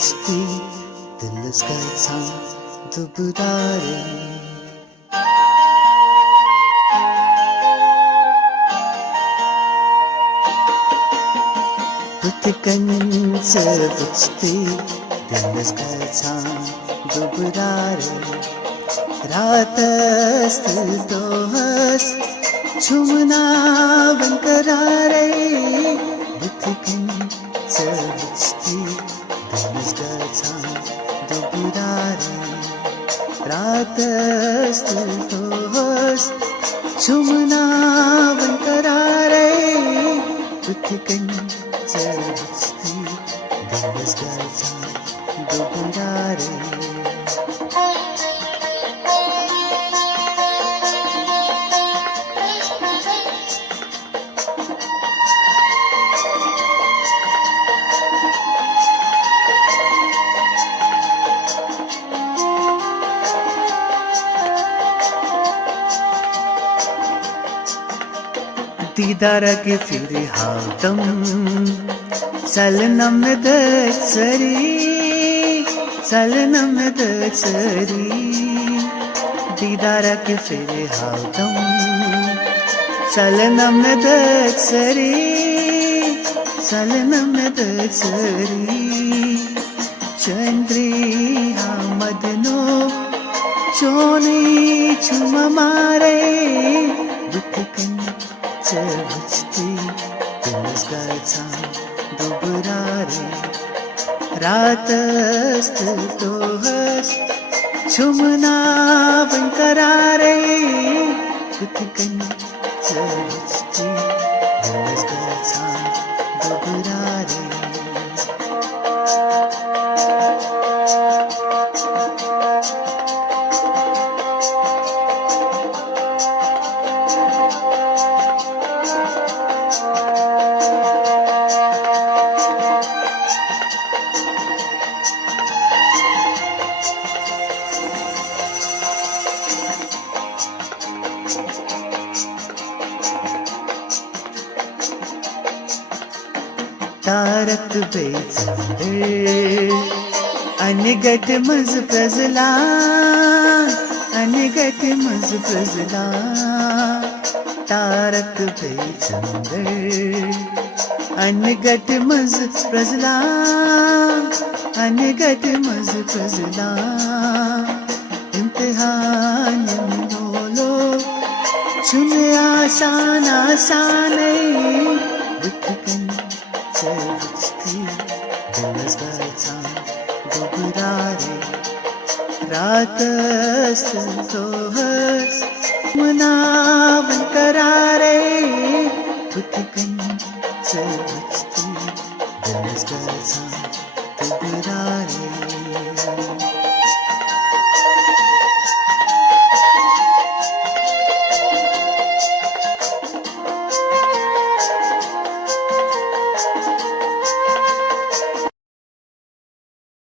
वचती दिलच गायचा दुबदारे पुतकंच वचती दिलच गायचा दुबदारे रात असतील दोहस झुमना बनकरारे पुतकंच वचती दिलच गायचा दुबदारे रात असतील दोहस झुमना बनकरारे पुतकंच वचती दिलच गायचा दुबदारे दीदार के फिर हातम चलनम दसरी चलनम दसरी दीदार के फिर हातम चलनम दसरी चलनम दसरी चंद्री मदनो चोनी छुम मारे वचती दिलच गायचा दुबरारे रात असतील दोहस झुमना बनकरारे पुतकंच वचती दिलच गायचा दुबरारे तारक बेचंदे अनगट मज प्रजला अनगट मज प्रजला तारक बेचंदे अनगट मज प्रजला अनगट मज प्रजला इम्तिहान बोलो चुन आसान आसाने वचती दिलच गायचा दुबदारे रात असतील दोहस मना बनकरारे पुतकंच